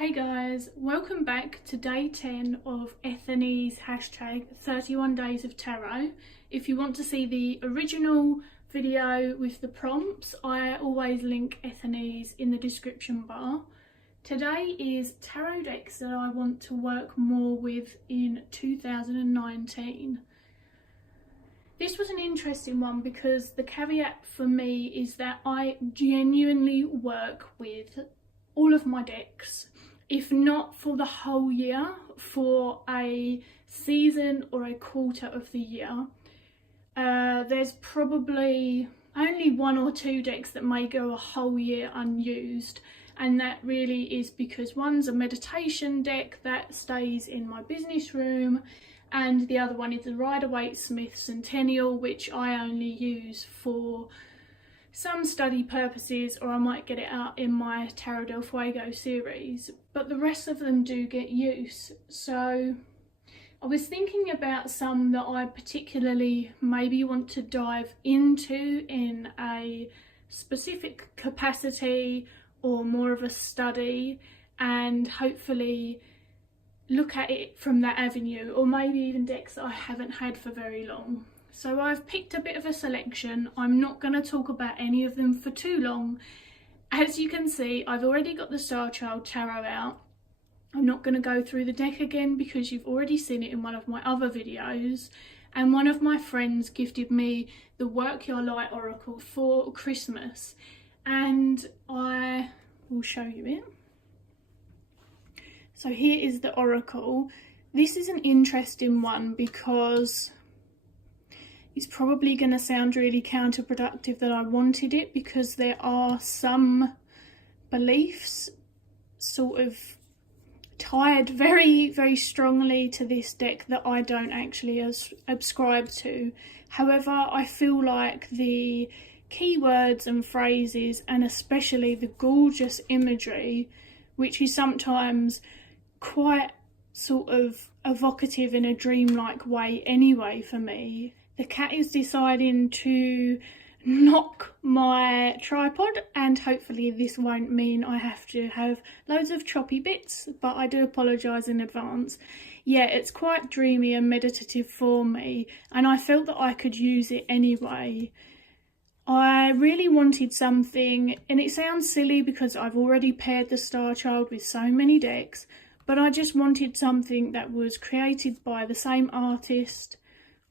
Hey guys, welcome back to day 10 of Ethony's hashtag 31 days of tarot. If you want to see the original video with the prompts, I always link Ethony's in the description bar. Today is tarot decks that I want to work more with in 2019. This was an interesting one because the caveat for me is that I genuinely work with all of my decks, if not for the whole year, for a season or a quarter of the year. There's probably only one or two decks that may go a whole year unused, and that really is because one's a meditation deck that stays in my business room, and the other one is the Rider-Waite-Smith Centennial, which I only use for some study purposes, or I might get it out in my Tarot del Fuego series, but the rest of them do get use. So I was thinking about some that I particularly maybe want to dive into in a specific capacity or more of a study, and hopefully look at it from that avenue, or maybe even decks that I haven't had for very long. So I've picked a bit of a selection. I'm not going to talk about any of them for too long. As you can see, I've already got the Starchild Tarot out. I'm not going to go through the deck again because you've already seen it in one of my other videos. And one of my friends gifted me the Work Your Light Oracle for Christmas, and I will show you it. So here is the Oracle. This is an interesting one because it's probably going to sound really counterproductive that I wanted it, because there are some beliefs sort of tied very, very strongly to this deck that I don't actually subscribe to. However, I feel like the keywords and phrases, and especially the gorgeous imagery, which is sometimes quite sort of evocative in a dreamlike way anyway for me. The cat is deciding to knock my tripod, and hopefully this won't mean I have to have loads of choppy bits, but I do apologise in advance. Yeah, it's quite dreamy and meditative for me, and I felt that I could use it anyway. I really wanted something, and it sounds silly because I've already paired the Starchild with so many decks, but I just wanted something that was created by the same artist.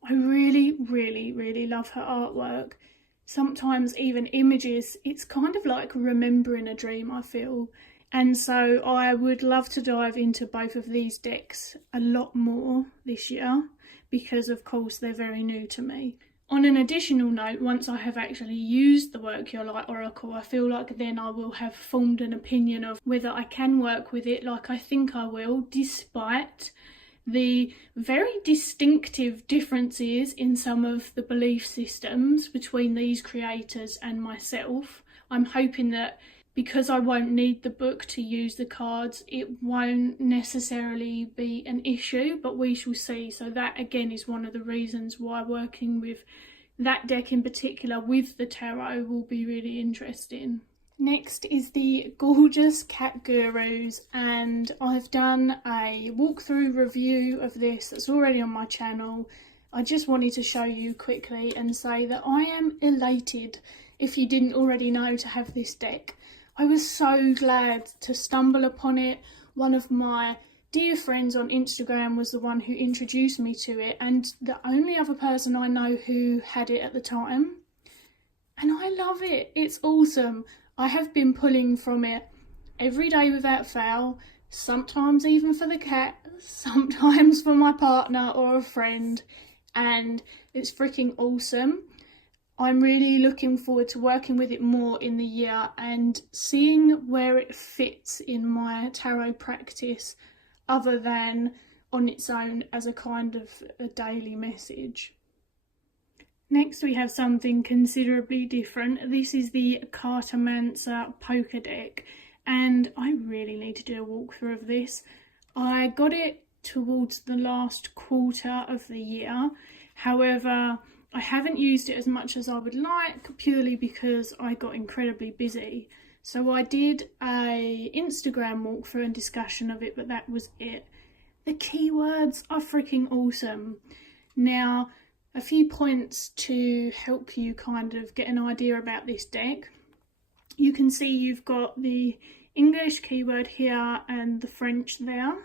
I really, really, really love her artwork. Sometimes even images, it's kind of like remembering a dream, I feel. And so I would love to dive into both of these decks a lot more this year, because of course they're very new to me. On an additional note, once I have actually used the Work Your Light Oracle, I feel like then I will have formed an opinion of whether I can work with it like I think I will, despite the very distinctive differences in some of the belief systems between these creators and myself. I'm hoping that because I won't need the book to use the cards, it won't necessarily be an issue, but we shall see. So that again is one of the reasons why working with that deck in particular with the tarot will be really interesting. Next is the gorgeous Cat Gurus, and I've done a walkthrough review of this that's already on my channel. I just wanted to show you quickly and say that I am elated, if you didn't already know, to have this deck. I was so glad to stumble upon it. One of my dear friends on Instagram was the one who introduced me to it, and the only other person I know who had it at the time. And I love it. It's awesome. I have been pulling from it every day without fail, sometimes even for the cat, sometimes for my partner or a friend, and it's freaking awesome. I'm really looking forward to working with it more in the year and seeing where it fits in my tarot practice, other than on its own as a kind of a daily message. Next we have something considerably different. This is the Cartomancer poker deck, and I really need to do a walkthrough of this. I got it towards the last quarter of the year, however I haven't used it as much as I would like, purely because I got incredibly busy. So I did a Instagram walkthrough and discussion of it, but that was it. The keywords are freaking awesome. Now, a few points to help you kind of get an idea about this deck. You can see you've got the English keyword here and the French there.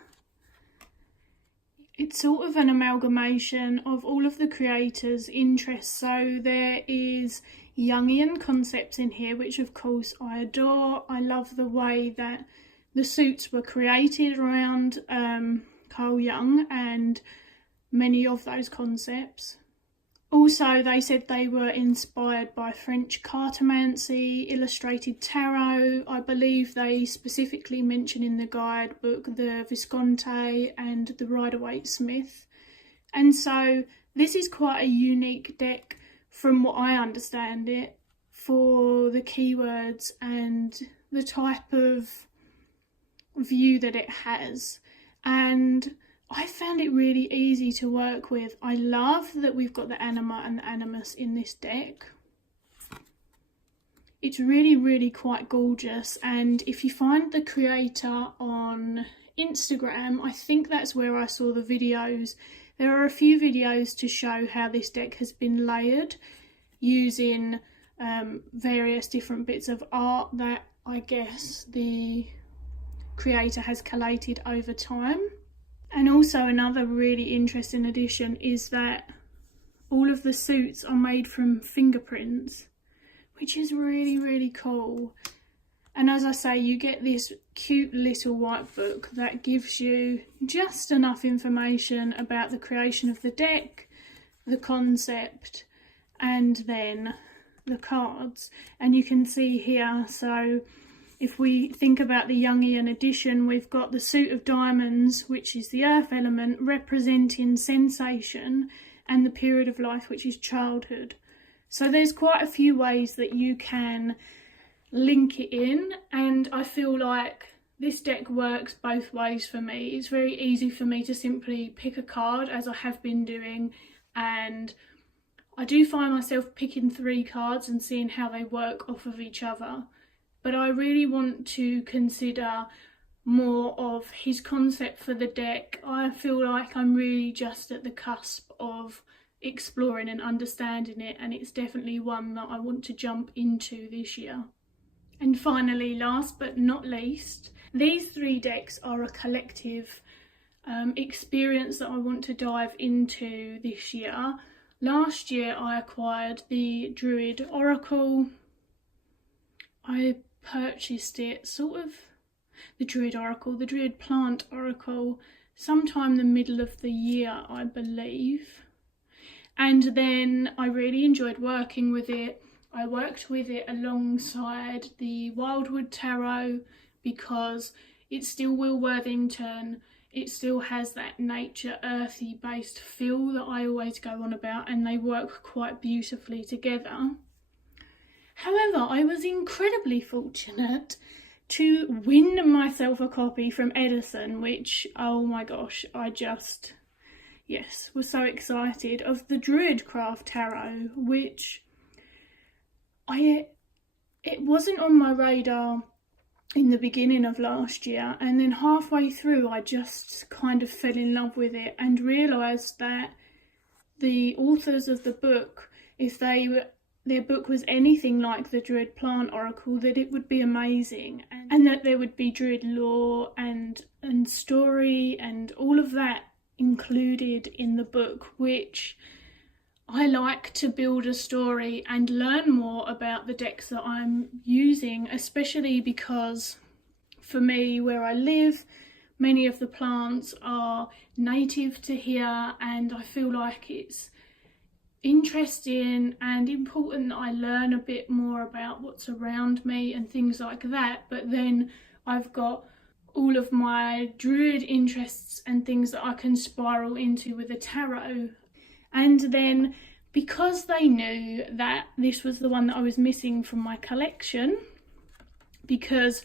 It's sort of an amalgamation of all of the creators' interests. So there is Jungian concepts in here, which of course I adore. I love the way that the suits were created around Carl Jung and many of those concepts. Also, they said they were inspired by French Cartomancy, illustrated tarot. I believe they specifically mention in the guidebook the Visconti and the Rider-Waite-Smith. And so this is quite a unique deck from what I understand it for the keywords and the type of view that it has. And I found it really easy to work with. I love that we've got the anima and the animus in this deck. It's really, really quite gorgeous. And if you find the creator on Instagram, I think that's where I saw the videos. There are a few videos to show how this deck has been layered using various different bits of art that I guess the creator has collated over time. And also another really interesting addition is that all of the suits are made from fingerprints, which is really, really cool. And as I say, you get this cute little white book that gives you just enough information about the creation of the deck, the concept, and then the cards. And you can see here, so if we think about the Jungian edition, we've got the suit of diamonds, which is the earth element, representing sensation, and the period of life, which is childhood. So there's quite a few ways that you can link it in, and I feel like this deck works both ways for me. It's very easy for me to simply pick a card, as I have been doing, and I do find myself picking 3 cards and seeing how they work off of each other. But I really want to consider more of his concept for the deck. I feel like I'm really just at the cusp of exploring and understanding it, and it's definitely one that I want to jump into this year. And finally, last but not least, these 3 decks are a collective experience that I want to dive into this year. Last year I acquired the Druid Oracle. I purchased it the Druid Plant Oracle, sometime the middle of the year, I believe. And then I really enjoyed working with it. I worked with it alongside the Wildwood Tarot because it's still Will Worthington. It still has that nature, earthy based feel that I always go on about, and they work quite beautifully together. However, I was incredibly fortunate to win myself a copy from Edison, which, oh my gosh, I just, yes, was so excited, of the Druidcraft Tarot, which it wasn't on my radar in the beginning of last year, and then halfway through I just kind of fell in love with it and realised that the authors of the book, if their book was anything like the Druid Plant Oracle, that it would be amazing, and that there would be Druid lore and story and all of that included in the book, which I like to build a story and learn more about the decks that I'm using, especially because for me, where I live, many of the plants are native to here, and I feel like it's interesting and important that I learn a bit more about what's around me and things like that. But then I've got all of my Druid interests and things that I can spiral into with the tarot. And then because they knew that this was the one that I was missing from my collection, because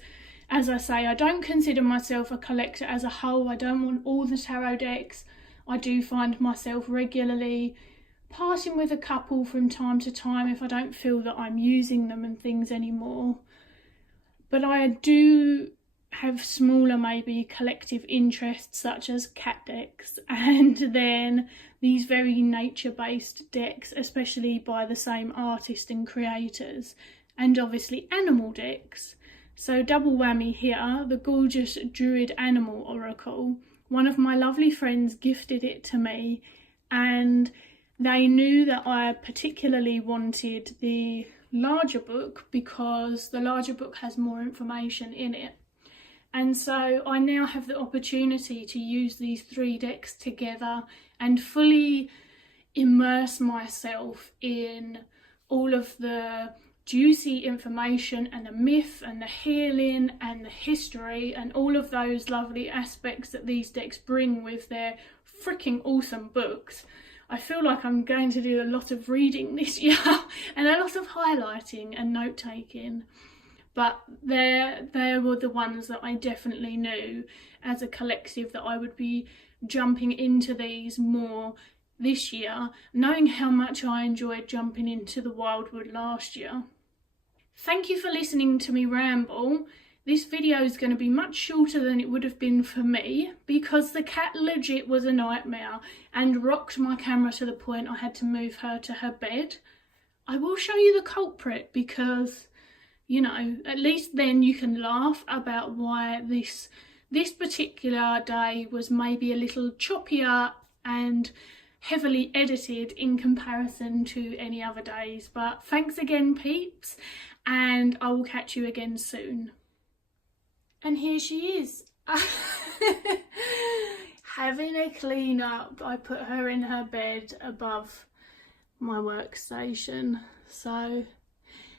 as I say, I don't consider myself a collector as a whole. I don't want all the tarot decks. I do find myself regularly parting with a couple from time to time if I don't feel that I'm using them and things anymore. But I do have smaller, maybe collective interests such as cat decks, and then these very nature-based decks, especially by the same artist and creators, and obviously animal decks. So double whammy here, the gorgeous Druid Animal Oracle. One of my lovely friends gifted it to me, and they knew that I particularly wanted the larger book because the larger book has more information in it. And so I now have the opportunity to use these 3 decks together and fully immerse myself in all of the juicy information and the myth and the healing and the history and all of those lovely aspects that these decks bring with their freaking awesome books. I feel like I'm going to do a lot of reading this year and a lot of highlighting and note-taking. But they were the ones that I definitely knew as a collective that I would be jumping into these more this year, knowing how much I enjoyed jumping into the Wildwood last year. Thank you for listening to me ramble. This video is going to be much shorter than it would have been for me because the cat legit was a nightmare and rocked my camera to the point I had to move her to her bed. I will show you the culprit because, you know, at least then you can laugh about why this particular day was maybe a little choppier and heavily edited in comparison to any other days. But thanks again, peeps, and I will catch you again soon. And here she is. Having a clean up. I put her in her bed above my workstation. So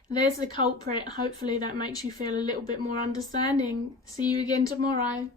there's the culprit. Hopefully that makes you feel a little bit more understanding. See you again tomorrow.